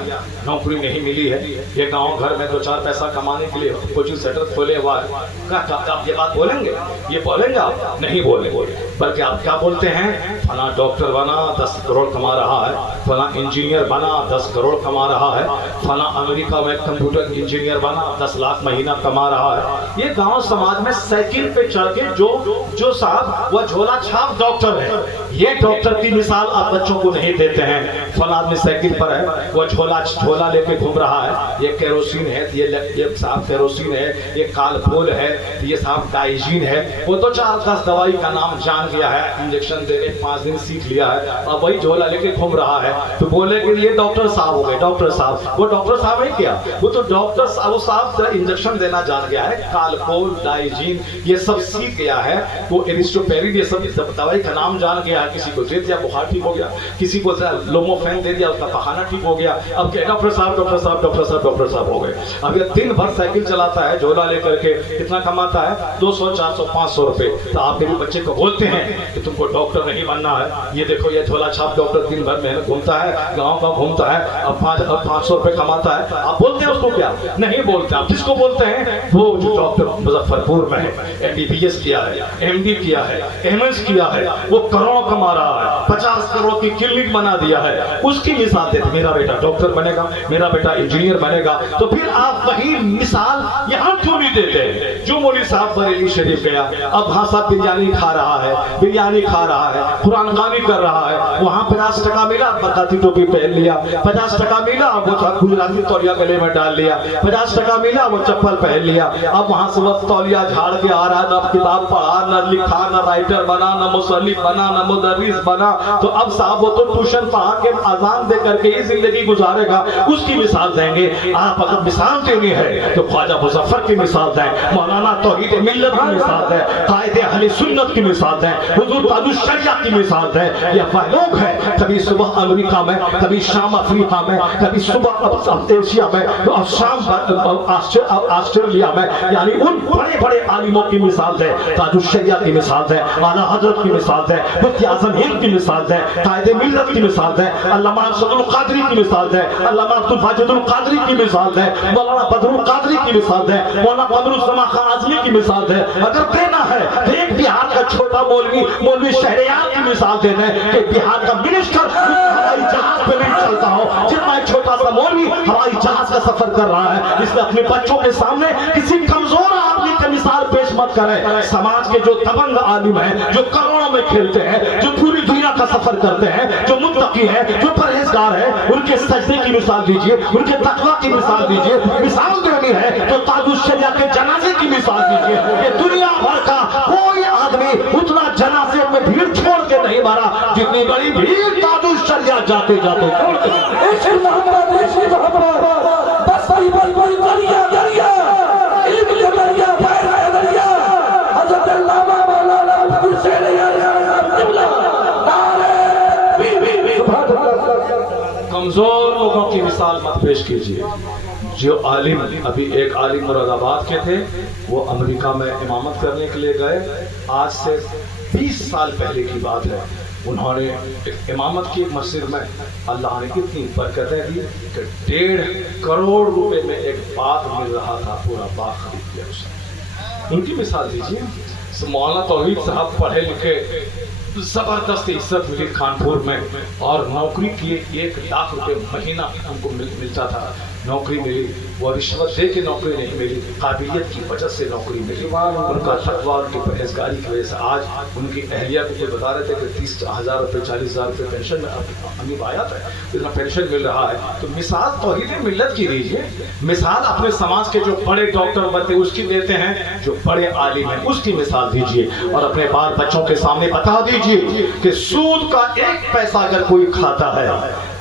نوکری نہیں ملی ہے، یہ گاؤں گھر میں 2-4 پیسہ کمانے کے لیے کوچنگ سینٹر کھولے ہوا ہے، کیا آپ یہ بات بولیں گے؟ یہ بولیں گے آپ؟ نہیں بولیں گے، بلکہ آپ کیا بولتے ہیں؟ فلاں ڈاکٹر بنا 10 کروڑ کما رہا ہے، فلاں انجینئر بنا 10 کروڑ کما رہا ہے، فلاں امریکہ میں کمپیوٹر انجینئر بنا 10 لاکھ مہینہ کما رہا ہے۔ یہ گاؤں سماج میں سائیکل پہ چڑھ کے جو صاحب وہ جھولا چھاپ ڈاکٹر ہے، یہ ڈاکٹر کی مثال آپ بچوں کو نہیں دیتے ہیں۔ فلاں آدمی سائیکل پر ہے، وہ جھولا لے کے گھوم رہا ہے، یہ کیروسین ہے، یہ صاحب کیروسین ہے، یہ کال پھول ہے، یہ صاحب ڈائجین ہے، وہ تو 4-10 دوائی کا نام جان گیا ہے، انجیکشن دے کے 5 دن سیکھ لیا ہے، اب وہی جھولا لے کے گھوم رہا ہے، تو بولے کہ یہ ڈاکٹر صاحب ہو گئے، ڈاکٹر صاحب۔ وہ ڈاکٹر صاحب ہے کیا؟ وہ تو ڈاکٹر صاحب انجیکشن دینا جان گیا ہے، کال پھول، ڈائجین یہ سب سیکھ گیا ہے، وہ ایرسٹوپیرین یہ سب دوائی کا نام جان گیا ہے، کسی کو دے دیا بخار ٹھیک ہو گیا، کسی کو لوموفین دے دیا اس کا پخانہ ٹھیک ہو گیا، اب کہ ڈاکٹر صاحب ڈاکٹر صاحب ڈاکٹر صاحب ڈاکٹر صاحب ہو گئے۔ اب یہ دن بھر سائیکل چلاتا ہے جھولا لے کر کے، کتنا کماتا ہے؟ 200 400 500 روپے۔ تو آپ میرے بچے کو بولتے ہیں کہ تم کو ڈاکٹر نہیں بننا ہے، یہ دیکھو یہ جھولا چھاپ ڈاکٹر دن بھر محنت گھومتا ہے، گاؤں کا گھومتا ہے، اب 500 روپے کماتا ہے، آپ بولتے ہیں اس کو کیا؟ نہیں بولتے۔ آپ کس کو بولتے ہیں؟ وہ جو ڈاکٹر مظفر پور میں ہے، MBBS کیا ہے، MD کیا ہے، MS کیا ہے، وہ کروڑ کما رہا ہے، 50 کروڑ کی کلینک بنا دیا ہے، اس کی مثال دیتے میرا بیٹا ڈاکٹر بنے گا، میرا بیٹا انجینئر بنے گا۔ تو پھر آپ وہی مثال یہاں کیوں نہیں دیتے؟ جو مولوی صاحب بریلی شریف گیا، اب ہاں صاحب بریانی کھا رہا ہے، بریانی کھا رہا ہے، قرآن خوانی کر رہا ہے، وہاں 50 ٹکا ملا برکاتی ٹوپی پہن لیا، 50 ٹکا ملا وہ گجراتی تولیہ گلے میں ڈال لیا، 50 ٹکا ملا وہ چپل پہن لیا، اب وہاں سے وہ تولیہ جھاڑ کے آ رہا ہے، نہ کتاب پڑھا، نہ لکھا، نہ رائٹر بنا، نہ مصنف بنا، نہ مدرس بنا، تو اب صاحب وہ تو ٹیوشن پڑھا کے اذان دے کر کے ہی زندگی گزارے گا، اس کی مثال دیں گے۔ آپ اگر مثال دینی ہے تو خواجہ مظفر کی مثال دیں، مولانا توحید ملت کی مثال دیں، قائد اہل سنت کی مثال دیں، حضور تاج الشریعہ کی مثال دیں۔ یہ وہ لوگ ہیں کبھی صبح امریکہ میں، کبھی شام افریقہ میں، کبھی صبح ایشیا میں اور شام آسٹریلیا میں، یعنی ان بڑے بڑے عالموں کی مثال دیں، تاج الشریعہ کی مثال دیں، اعلیٰ حضرت کی مثال دیں، مفتی اعظم ہند کی مثال دیں، قائد ملت کی مثال دیں، علامہ ارشد القادری کی مثال دیں، علامہ عبد الواجد القادری کی مثال دیں، مولانا بدر القادری کی مثال دیں، مولانا قمر الزمان خان اعظمی کی مثال دیں۔ اگر دینا ہے تو ایک بہار کا چھوٹا مولوی شہریار کی مثال دے دیں کہ بہار کا منسٹر ہوائی جہاز پہ نہیں چلتا ہو جتنا ایک چھوٹا سا مولوی ہوائی جہاز کا سفر کر رہا ہے۔ اس لیے اپنے بچوں کے سامنے کسی کمزور آدمی کی مثال پیش مت کریں۔ سماج کے جو دبنگ عالم ہیں، جو کروڑوں میں کھیلتے ہیں، جو پوری دنیا کا سفر کرتے ہیں، جو متقی ہیں، جو پرہیزگار ہیں، ان کے سجدے کی مثال دیجئے، ان کے تقوی کی مثال دیجئے۔ مثال دینی ہے تو تاج الشریعہ کے جنازے کی مثال دیجئے کہ دنیا بھر کا کوئی آدمی اتنا جنازے میں بھیڑ چھوڑ کے نہیں مارا جتنی بڑی بھیڑ تاج الشریعہ جاتے جاتے چھوڑ کے۔ عشق محمد بس بڑی بڑی بڑی دریا دریا علم کے دریا خیر کے دریا حضرت علامہ مولانا حسین کمزور لوگوں کی مثال مت پیش کیجیے۔ جو عالم، ابھی ایک عالم مراد آباد کے تھے، وہ امریکہ میں امامت کرنے کے لیے گئے، آج سے 20 سال پہلے کی بات ہے، انہوں نے امامت کی مسجد میں اللہ نے اتنی برکتیں دی کہ 1.5 کروڑ روپے میں ایک باغ مل رہا تھا، پورا باغ خرید لیا اس نے۔ ان کی مثال دیجیے۔ مولانا توحید صاحب پڑھے لکھے زبردست عزت ملی کانپور میں، اور نوکری کی 1 لاکھ روپے مہینہ ان کو ملتا تھا، نوکری ملی، وہ رشوت دے کے نوکری نہیں ملی، قابلیت کی وجہ سے نوکری ملی، ان کا تقویٰ، ان کی پرہیزگاری کی وجہ سے آج ان کی اہلیہ کو کوئی بتا رہے تھے کہ 30,000 روپے 40,000 روپے پینشن میں امید آیا تھا، اتنا پینشن مل رہا ہے۔ تو مثال توحید ملت کی دیجیے، مثال اپنے سماج کے جو بڑے ڈاکٹر بنتے اس کی دیتے ہیں، جو بڑے عالم ہیں اس کی مثال دیجیے، اور اپنے بال بچوں کے سامنے بتا دیجیے کہ سود کا 1 پیسہ اگر کوئی کھاتا ہے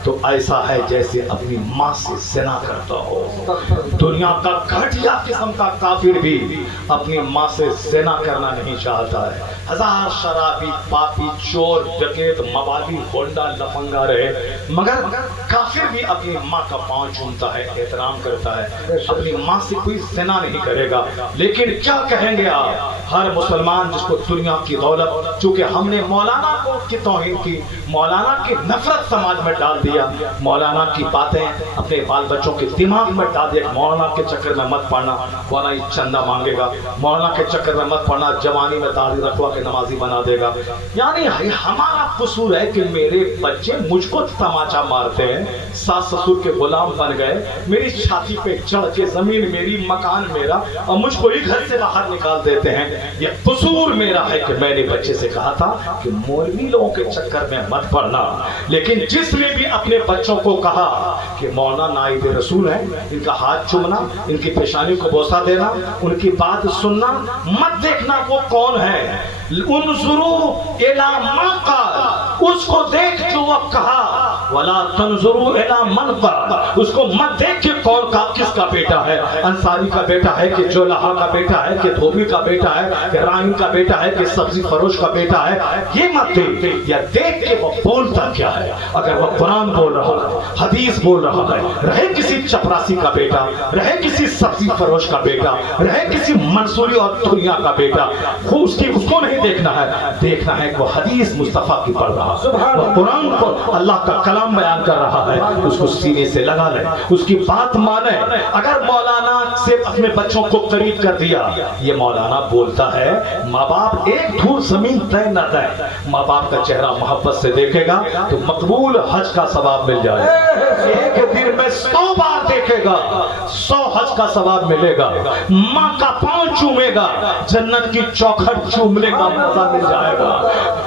تو ایسا ہے جیسے اپنی ماں سے زنا کرتا ہو۔ دنیا کا گھٹیا قسم کا کافر بھی اپنی ماں سے زنا کرنا نہیں چاہتا ہے، ہزار شرابی، پاپی، چور، ڈکیت، موالی، ہونڈا، لفنگا رہے، مگر کافر بھی اپنی ماں کا پاؤں چومتا ہے، احترام کرتا ہے، اپنی ماں سے کوئی زنا نہیں کرے گا۔ لیکن کیا کہیں گے آپ، ہر مسلمان جس کو دنیا کی دولت، چونکہ ہم نے مولانا کو کی توہین کی، مولانا کی نفرت سماج میں ڈال دیا، مولانا کی باتیں اپنے بال بچوں کے دماغ میں ڈال دیا، مولانا کے چکر میں مت پڑنا، مولانا یہ چندہ مانگے گا، مولانا کے چکر میں مت پڑنا، جوانی میں داڑھی رکھوا کے نمازی بنا دے گا۔ یعنی ہمارا قصور ہے کہ میرے بچے مجھ کو تماچا مارتے ہیں، ساس سسر کے غلام بن گئے، میری چھاتی پہ چڑھ کے زمین میری، مکان میرا، اور مجھ کو ہی گھر سے باہر نکال دیتے ہیں۔ یہ قصور میرا ہے کہ میں نے بچے سے کہا تھا کہ مولوی لوگوں کے چکر میں مت پڑنا، لیکن جس نے بھی اپنے بچوں کو کہا کہ مولانا نائب رسول ہیں، ان کا ہاتھ چومنا، ان کی پیشانی کو بوسہ دینا، ان کی بات سننا، مت دیکھنا وہ کون ہے، انظروا الی من قال، اس کو دیکھ جو وہ کہا، ولا تنظروا الی من قال، اس کو مت دیکھ کہ کون کا کس کا بیٹا ہے، انصاری کا بیٹا ہے کہ جولہا کا بیٹا ہے کہ دھوبی کا بیٹا ہے کہ رائن کا بیٹا ہے کہ سبزی فروش کا بیٹا ہے، یہ مت دیکھ، یا دیکھ کہ وہ بولتا کیا ہے، اگر وہ قرآن بول رہا ہے، حدیث بول رہا ہے، رہے کسی چپراسی کا بیٹا، رہے کسی سبزی فروش کا بیٹا، رہے کسی منصوری اور دنیا کا بیٹا، اس کو نہیں دیکھنا ہے، دیکھنا ہے کہ وہ حدیث مصطفیٰ کی پڑھ رہا ہے، وہ قرآن کو اللہ کا کلام بیان کر رہا ہے، اس کو سینے سے لگا لے، اس کی بات مانے۔ اگر مولانا سے اپنے بچوں کو قریب کر دیا، یہ مولانا بولتا ہے ماں باپ ایک دھور زمین طے نہ دیں، ماں باپ کا چہرہ محبت سے دیکھے گا تو مقبول حج کا ثواب مل جائے، ایک دن میں 100 بار دیکھے گا 100 حج کا ثواب ملے گا، ماں کا پاؤں چومے گا، جنت کی چوکھٹ چومنے کا مزہ مل جائے گا۔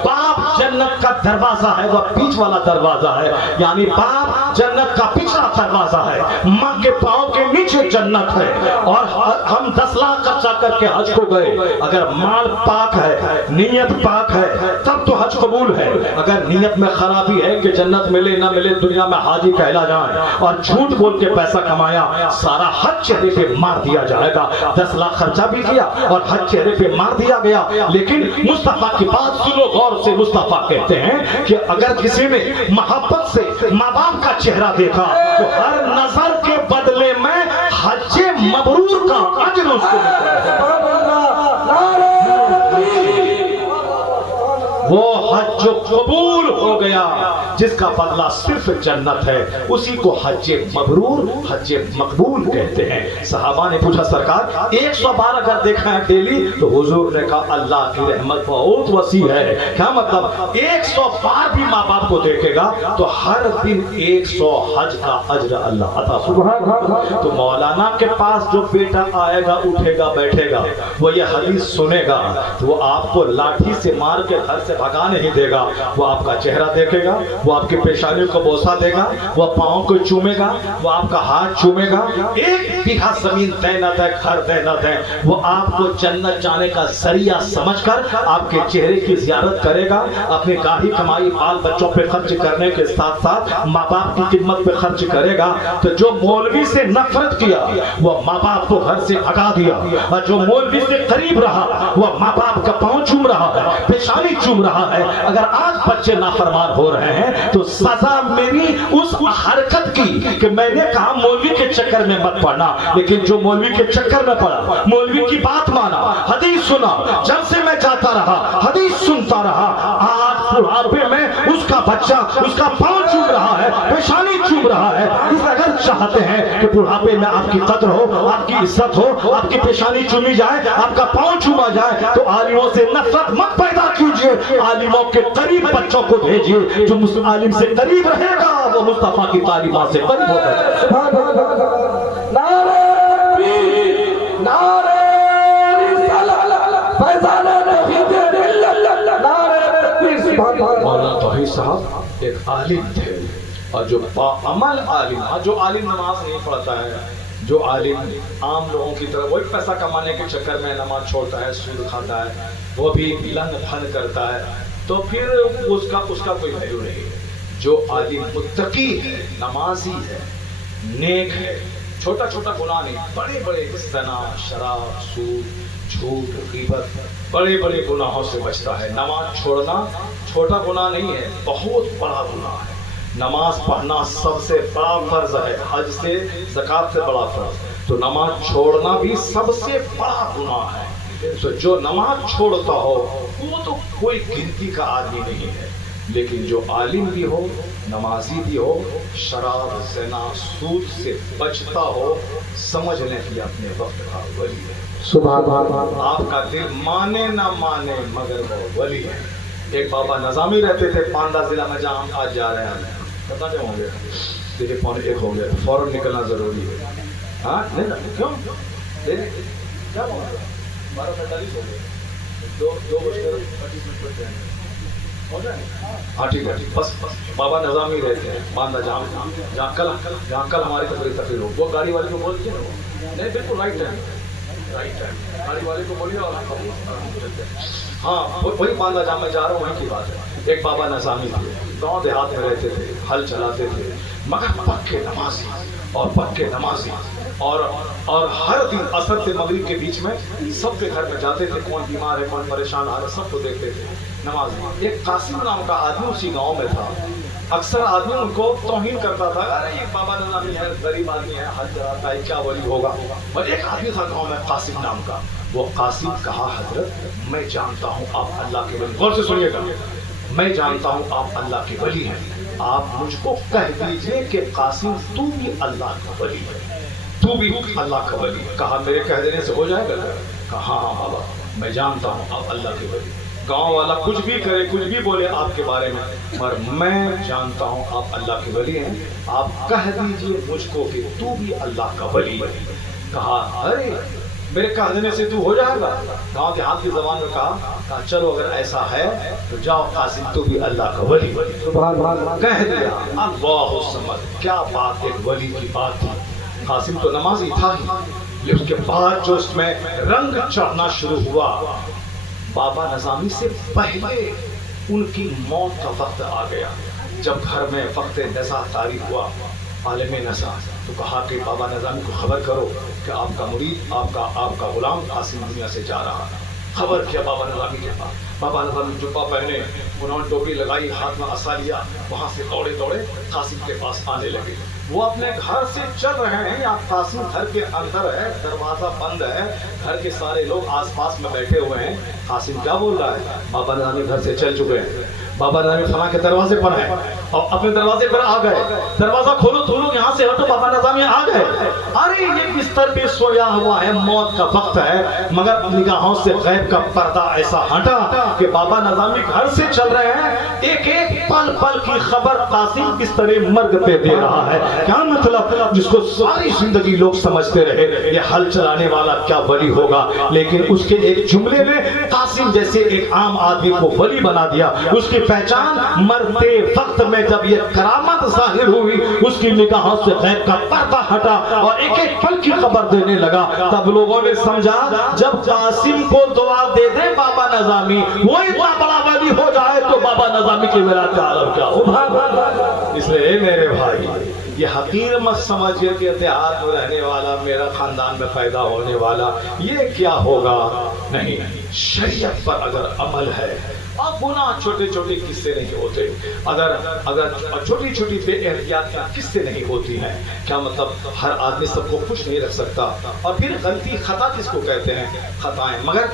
باپ جنت کا دروازہ ہے، وہ بیچ والا دروازہ ہے، یعنی باپ جنت کا پچھلا دروازہ ہے، ماں کے پاؤں کے نیچے جنت ہے۔ اور ہم 10 لاکھ خرچہ کر کے حج کو گئے، اگر مال پاک ہے، نیت پاک ہے، تب تو حج قبول ہے۔ اگر نیت میں خرابی ہے کہ جنت ملے نہ ملے، دنیا میں حاجی کہلا جائیں اور جھوٹ بول کے پیسہ کمایا، سارا حج چہرے پہ مار دیا جائے گا۔ 10 لاکھ خرچہ بھی کیا اور حج چہرے پہ مار دیا گیا۔ لیکن مصطفیٰ کی بات سنو غور سے، مصطفیٰ کہتے ہیں کہ اگر کسی نے محبت سے ماں باپ کا چہرہ دیکھا تو ہر نظر کے بدلے میں حج مبرور کا اجر اس کو ملتا ہے۔ وہ حج جو قبول ہو گیا، جس کا بدلہ صرف جنت ہے، اسی کو حج مبرور، حج مقبول کہتے ہیں۔ صحابہ نے پوچھا سرکار 100 بار اگر دیکھا ہے ڈیلی تو حضور نے کہا اللہ کی رحمت بہت وسیع ہے۔ کیا مطلب؟ 100 بار بھی ماں باپ کو دیکھے گا تو ہر دن 100 حج کا اجر اللہ عطا فرمائے۔ تو مولانا کے پاس جو بیٹا آئے گا، اٹھے گا، بیٹھے گا، وہ یہ حدیث سنے گا، وہ آپ کو لاٹھی سے مار کے گھر سے بھگا نہیں دے گا، وہ آپ کا چہرہ دیکھے گا، وہ آپ کی پیشانیوں کو بوسہ دے گا، وہ پاؤں کو چومے گا، وہ آپ کا ہاتھ چومے گا، 1 بیگھا زمین دے نہ دے، گھر دے نہ دے، وہ آپ کو جنت جانے کا ذریعہ سمجھ کر آپ کے چہرے کی زیارت کرے گا، اپنی گاہی کمائی بال بچوں پہ خرچ کرنے کے ساتھ ساتھ ماں باپ کی خدمت پہ خرچ کرے گا۔ تو جو مولوی سے نفرت کیا وہ ماں باپ کو گھر سے بھگا دیا، اور جو مولوی سے قریب رہا وہ ماں باپ کا پاؤں چوم رہا ہے، پیشانی چوم رہا ہے۔ اگر آج بچے نافرمان ہو رہے ہیں تو سزا میری اس حرکت کی کہ میں نے کہا مولوی کے چکر میں مت پڑنا، لیکن جو مولوی کے چکر میں پڑا، مولوی کی بات مانا، حدیث سنا، جب سے میں جاتا رہا حدیث سنتا رہا، آج بڑھاپے میں اس کا بچہ اس کا پاؤں چوم رہا ہے، پیشانی چوم رہا ہے، اس اگر چاہتے ہیں کہ بڑھاپے میں آپ کی قدر ہو، آپ کی عزت ہو، آپ کی پیشانی چومی جائے، آپ کا پاؤں چوما جائے، تو عالموں سے نفرت مت پیدا کیجئے، عالموں کے قریب بچوں کو بھیجئے، جو عالم سے قریب رہے گا وہ مصطفیٰ کی تعلیمات سے قریب ہوگا۔ نعرہ تکبیر، نعرہ رسالت، فیضان توحید ملت، نعرہ تکبیر، سبحان اللہ۔ مولانا توحید صاحب ایک عالم تھے، اور جو عمل عالم، جو عالم نماز نہیں پڑھتا ہے، جو عالم عام لوگوں کی طرح وہی پیسہ کمانے کے چکر میں نماز چھوڑتا ہے، سود کھاتا ہے، وہ بھی لنگ پھن کرتا ہے، تو پھر اس کا کوئی ویلیو نہیں ہے۔ جو عالم متقی ہے، نمازی ہے، نیک ہے، چھوٹا چھوٹا گناہ نہیں، بڑے بڑے زنا، شراب، سود، جھوٹ، غیبت، بڑے بڑے گناہوں سے بچتا ہے۔ نماز چھوڑنا چھوٹا گناہ نہیں ہے، بہت بڑا گناہ ہے۔ نماز پڑھنا سب سے بڑا فرض ہے، حج سے زکوٰۃ سے بڑا فرض، تو نماز چھوڑنا بھی سب سے بڑا گناہ ہے۔ تو جو نماز چھوڑتا ہو وہ تو کوئی گنتی کا آدمی نہیں ہے، لیکن جو عالم بھی ہو، نمازی بھی ہو، شراب، زنا، سود سے بچتا ہو، سمجھ لیں کہ اپنے وقت کا ولی ہے۔ سبحان اللہ۔ آپ کا دل مانے نہ مانے مگر وہ ولی ہے۔ ایک بابا نظامی رہتے تھے پاندہ ضلع میں، جہاں ہم آج جا رہے ہیں، پتہ نہیں ہوں گے، 3:45 ہو گئے، فوراً نکلنا ضروری ہے۔ ہاں نہیں کیوں کیا ہوا، 12:45 ہو گئے، 2:25 ہو جائے۔ ہاں ٹھیک ہے، بس بابا نظامی رہتے ہیں باندہ، جہاں کل ہماری تقریر ہو، وہ گاڑی والے کو بول دیجیے نا، نہیں بالکل رائٹ ٹائم، گاڑی والے کو بولیے اور ہاں وہی باندہ جہاں میں جا رہا ہوں وہیں کی بات ہے۔ ایک بابا نظامی تھے، گاؤں دیہات میں رہتے تھے، ہل چلاتے تھے، مگر پکے نمازی اور ہر دن عصر سے مغرب کے بیچ میں سب کے گھر میں جاتے تھے، کون بیمار ہے، کون پریشان آ رہا ہے، سب کو دیکھتے تھے، نمازی۔ ایک قاسم نام کا آدمی اسی گاؤں میں تھا، اکثر آدمی ان کو توہین کرتا تھا، ارے یہ بابا نظامی ہے، غریب آدمی ہے، ہل چلاتا ہے، کیا ولی ہوگا۔ اور ایک آدمی تھا گاؤں میں قاسم نام کا، وہ قاسم کہا حضرت میں جانتا ہوں آپ اللہ کے ولی، غور سے سنیے گا، میں جانتا ہوں آپ اللہ کے ولی ہیں، آپ مجھ کو کہہ دیجئے کہ قاسم تو بھی اللہ کا ولی ہے، تو بھی اللہ کا ولی ہے۔ کہا میرے کہہ دینے سے ہو جائے گا؟ کہا ہاں بابا میں جانتا ہوں آپ اللہ کے ولی۔ گاؤں والا کچھ بھی کرے، کچھ بھی بولے آپ کے بارے میں، مگر میں جانتا ہوں آپ اللہ کے ولی ہیں، آپ کہہ دیجئے مجھ کو کہ تو بھی اللہ کا ولی ہے۔ کہا ارے میرے کہہ دینے سے تو ہو جائے گا؟ گاؤں کے ہاتھ کی زبان میں کہا چلو اگر ایسا ہے تو جاؤ قاسم تو بھی اللہ کا ولی کہہ دیا۔ اللہ سمجھ، کیا بات، ایک ولی کی بات تھی۔ قاسم تو نمازی تھا ہی، لیکن اس کے بعد جو اس میں رنگ چڑھنا شروع ہوا، بابا نظامی سے پہلے ان کی موت کا وقت آ گیا۔ جب گھر میں وقت نزا طاری ہوا، عالم نزا، تو کہا کہ بابا نظامی کو خبر کرو کہ آپ کا مرید، آپ کا غلام قاسم دنیا سے جا رہا ہے۔ خبر کیا بابا نظامی کے پاس، بابا نظامی جبہ پہنے، انہوں نے ٹوپی لگائی، ہاتھ میں عصا لیا، وہاں سے دوڑے قاسم کے پاس آنے لگے۔ وہ اپنے گھر سے چل رہے ہیں، یا قاسم گھر کے اندر ہے، دروازہ بند ہے، گھر کے سارے لوگ آس پاس میں بیٹھے ہوئے ہیں۔ قاسم کیا بول رہا ہے؟ بابا نظامی گھر سے چل چکے ہیں، بابا نظامی فلاں کے دروازے پر ہیں، اور اپنے دروازے پر آ گئے، دروازہ کھولو یہاں سے ہٹو، بابا نظامی آ گئے۔ ارے یہ بستر پہ سویا ہوا ہے، موت کا وقت ہے، مگر نگاہوں سے غیب کا پردہ ایسا ہٹا کہ بابا نظامی گھر سے چل رہے ہیں، ایک ایک پل پل کی خبر قاسم بستر مرگ پہ دے رہا ہے۔ کیا مطلب؟ جس کو ساری زندگی لوگ سمجھتے رہے یہ ہل چلانے والا کیا ولی ہوگا، لیکن اس کے ایک جملے نے قاسم جیسے ایک عام آدمی کو ولی بنا دیا۔ اس کی پہچان مرتے وقت میں جب یہ کرامت ظاہر ہوئی، اس کی نگاہوں سے غیب کا پردہ ہٹا اور ایک ایک پل کی خبر دینے لگا، تب لوگوں نے سمجھا جب قاسم کو دعا دے دے بابا نظامی، وہ اتنا بڑا ولی ہو جائے تو بابا نظامی کی ولایت کا عالم کیا ہوگا۔ اس لیے میرے بھائی یہ حقیر مت سمجھئے کہ دیہات میں رہنے والا، میرا خاندان میں پیدا ہونے والا، یہ کیا ہوگا، نہیں۔ شریعت پر اگر عمل ہے، اور گناہ چھوٹے چھوٹے قصے نہیں ہوتے، اگر چھوٹی چھوٹی بے احتیاطیاں قصے نہیں ہوتی ہیں، کیا مطلب ہر آدمی سب کو خوش نہیں رکھ سکتا۔ اور پھر غلطی خطا کس کو کہتے ہیں؟ خطائیں، مگر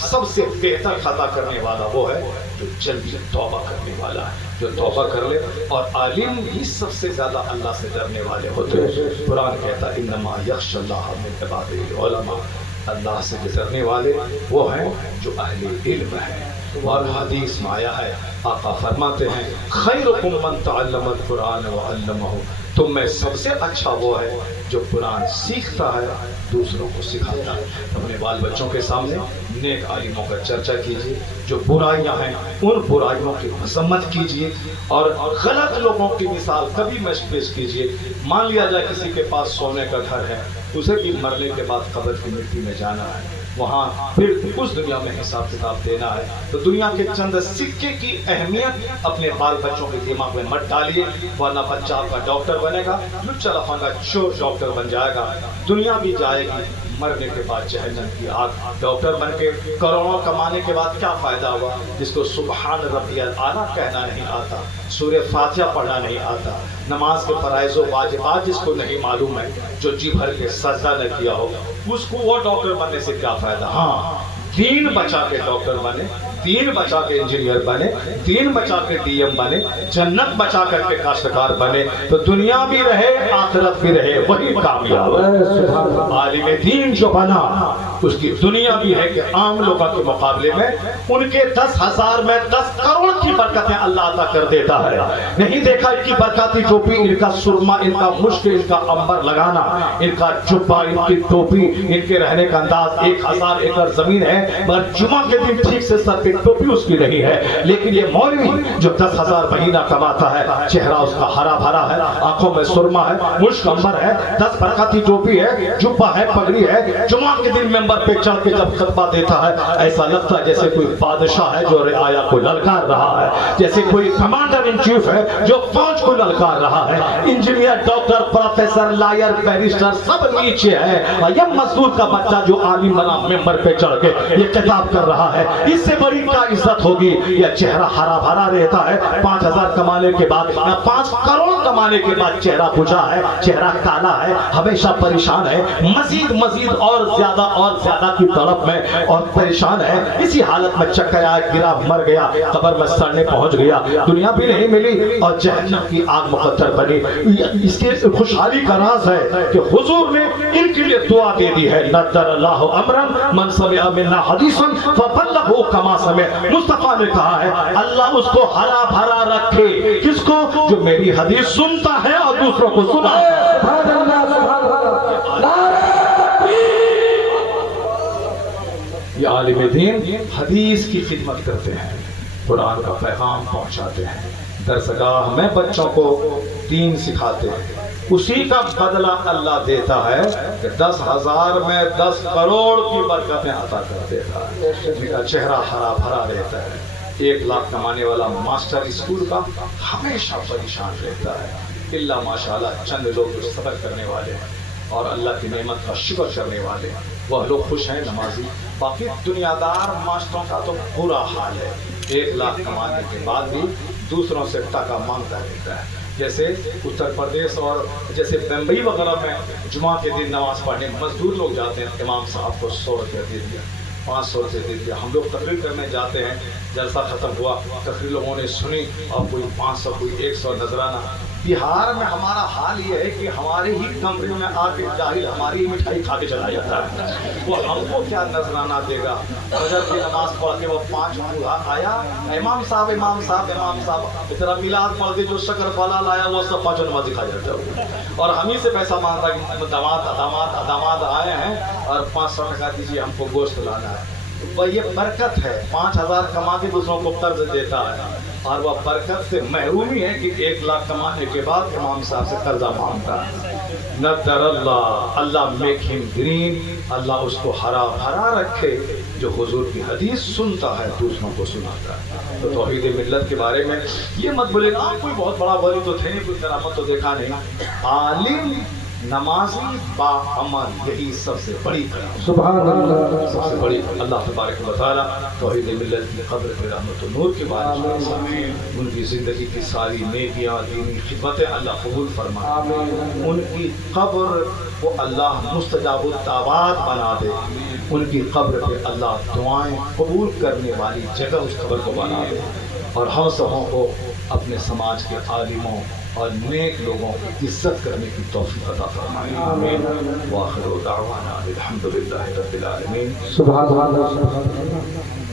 سب سے بہتر خطا کرنے والا وہ ہے جو جلدی توبہ کرنے والا ہے۔ جو توبہ کر لے. اور عالم ہی سب سے زیادہ اللہ سے ڈرنے والے ہوتے ہیں. قرآن کہتا ہے انما یخشی اللہ من عبادہ العلماء، اللہ سے ڈرنے والے وہ ہیں جو اہل علم ہیں. اور حدیث میں آیا ہے، آقا فرماتے ہیں خیرکم من تعلم القرآن وعلمہ، تم میں سب سے اچھا وہ ہے جو قرآن سیکھتا ہے دوسروں کو سکھاتا ہے. اپنے بال بچوں کے سامنے نیک عالموں کا چرچا کیجیے، جو برائیاں ہیں ان برائیوں کی مذمت کیجیے، اور غلط لوگوں کی مثال کبھی مت پیش کیجیے. مان لیا جائے کسی کے پاس سونے کا گھر ہے، اسے بھی مرنے کے بعد قبر کی مٹی میں جانا ہے، وہاں پھر اس دنیا میں حساب کتاب دینا ہے. تو دنیا کے چند سکے کی اہمیت اپنے بال بچوں کے دماغ میں مت ڈالیے، ورنہ بچہ آپ کا ڈاکٹر بنے گا، لچا لفنگا چور ڈاکٹر بن جائے گا. دنیا بھی جائے گی، مرنے کے بعد جہنم کی آگ. ڈاکٹر بن کے کروڑوں کمانے کے بعد کیا فائدہ ہوا جس کو سبحان ربی الاعلیٰ کہنا نہیں آتا، سورہ فاتحہ پڑھنا نہیں آتا، نماز کے فرائض و واجبات جس کو نہیں معلوم ہے، جو جی بھر کے سجدہ نہ کیا ہو، اس کو وہ ڈاکٹر بننے سے کیا فائدہ. ہاں دین بچا کے ڈاکٹر بنے، دین بچا کے انجینئر بنے، دین بچا کے ڈی ایم بنے، جنت بچا کر کے کاشتکار بنے، تو دنیا بھی رہے آخرت بھی رہے، وہی کامیاب ہے. عالم دین جو بنا اس کی دنیا بھی ہے کہ عام لوگوں کے مقابلے میں ان کے 10,000 میں 10 کروڑ کی برکتیں اللہ عطا کر دیتا ہے. نہیں دیکھا ان کی برکاتی ٹوپی، ان کا سرما، ان کا مشک، ان کا عنبر لگانا، ان کا جبہ، ان کی ٹوپی، ان کے رہنے کا انداز. 1000 ایکڑ زمین ہے مگر جمعہ کے دن ٹھیک سے سر پہ ٹوپی اس کی نہیں ہے. لیکن یہ مولوی جو 10,000 مہینہ کماتا ہے، چہرہ اس کا ہرا بھرا ہے، آنکھوں میں سرما ہے، مشک عنبر ہے، 10 برکاتی ٹوپی ہے، جبہ ہے، پگڑی ہے، جمعہ کے دن ممبر پہ چڑھ کے جب خطبہ دیتا ہے ایسا لگتا ہے جیسے کوئی بادشاہ ہے جو رعایا کو للکار رہا ہے، جیسے کوئی کمانڈر ان چیف ہے جو فوج کو للکار رہا ہے. Engineer, doctor, professor, lawyer, barrister سب نیچے ہے، اور یہ مزدور کا بچہ جو عالم بنا ممبر پہ چڑھ کے یہ خطاب کر رہا ہے، اس سے بڑی کیا عزت ہوگی. یہ چہرہ ہرا بھرا رہتا ہے 5,000 کمانے کے بعد یا 5 کروڑ کمانے کے بعد چہرہ بجھا ہے، چہرہ کالا ہے، ہمیشہ پریشان ہے، مزید اور زیادہ کی طرف میں اور پریشان ہے. اسی حالت میں چکر آیا، گرا، مر گیا، قبر میں سڑنے پہنچ گیا، دنیا بھی نہیں ملی اور جہنم کی آگ مقدر بنی. اس کے خوشحالی کا راز ہے کہ حضور نے ان کے لیے دعا دے دی ہے، نذر اللہ امرا من سمع منا حدیثا فبلغه كما سمع. مصطفیٰ نے کہا ہے اللہ اس کو ہرا بھرا رکھے، کس کو؟ جو میری حدیث سنتا ہے اور دوسروں کو سناتا ہے. یہ عالم دین حدیث کی خدمت کرتے ہیں، قرآن کا پیغام پہنچاتے ہیں، درسگاہ میں بچوں کو دین سکھاتے ہیں. اسی کا بدلہ اللہ دیتا ہے کہ 10,000 میں 10 کروڑ کی برکتیں عطا کر دیتا ہے. ان کا چہرہ ہرا بھرا رہتا ہے. 1 لاکھ کمانے والا ماسٹر اسکول کا ہمیشہ پریشان رہتا ہے، الا ماشاءاللہ چند لوگ جو صبر کرنے والے ہیں اور اللہ کی نعمت کا شکر کرنے والے ہیں وہ لوگ خوش ہیں، نمازی. باقی دنیا دار ماسٹروں کا تو برا حال ہے، 1 لاکھ کمانے کے بعد بھی دوسروں سے ٹکا مانگتا رہتا ہے. جیسے اتر پردیش اور جیسے بمبئی وغیرہ میں جمعہ کے دن نماز پڑھنے مزدور لوگ جاتے ہیں، امام صاحب کو 100 روپیہ دے دیا، 500 روپے دے دیا. ہم لوگ تقریر کرنے جاتے ہیں، جلسہ ختم ہوا، تقریر لوگوں نے سنی اور کوئی 500 کوئی 100 نذرانہ. بہار میں ہمارا حال یہ ہے کہ ہمارے ہی کمرے میں آ کے جاہل ہماری ہی مٹھائی کھا کے چلا جاتا ہے. وہ ہم کو کیا نذرانہ دے گا؟ فجر کی نماز پڑھ کے وہ 5 بوڑھا آیا، امام صاحب اتنا میلاد پڑھ کے جو شکر پالا لایا وہ سب 5 نماز دکھا جاتا ہے، اور ہم ہی سے پیسہ مانگتا کہ داماد آئے ہیں اور 500 ٹکا دیجیے، ہم کو گوشت لانا ہے. یہ برکت ہے، 5,000 کما کے دوسروں کو قرض دیتا ہے، اور وہ برکت سے محرومی ہے کہ 1 لاکھ کمانے کے بعد امام صاحب سے قرضہ مانگتا ہے. نذر اللہ میک ہم گرین، اللہ اس کو ہرا بھرا رکھے جو حضور کی حدیث سنتا ہے دوسروں کو سناتا ہے. تو توحید ملت کے بارے میں یہ مت بولے گا کوئی بہت بڑا ولی تو تھے نہیں، کوئی کرامت تو دیکھا نہیں. عالم، نمازی، با عمل، یہی سب سے بڑی کرامت، سبحان اللہ، سب سے بڑی. اللہ تبارک و تعالی توحید ملت کی قبر پہ رحمت و نور کے بارے میں، ان کی زندگی کی ساری نیکیاں، دینی خدمتیں اللہ قبول فرمائے. ان کی قبر کو اللہ مستجاب الدعوات بنا دے. ان کی قبر پہ اللہ دعائیں قبول کرنے والی جگہ اس قبر کو بنا دے، اور ہم سبوں کو اپنے سماج کے عالموں اور نیک لوگوں کی عزت کرنے کی توفیق عطا فرمائے آمین وآخر دعوانا الحمدللہ رب العالمین سبحان اللہ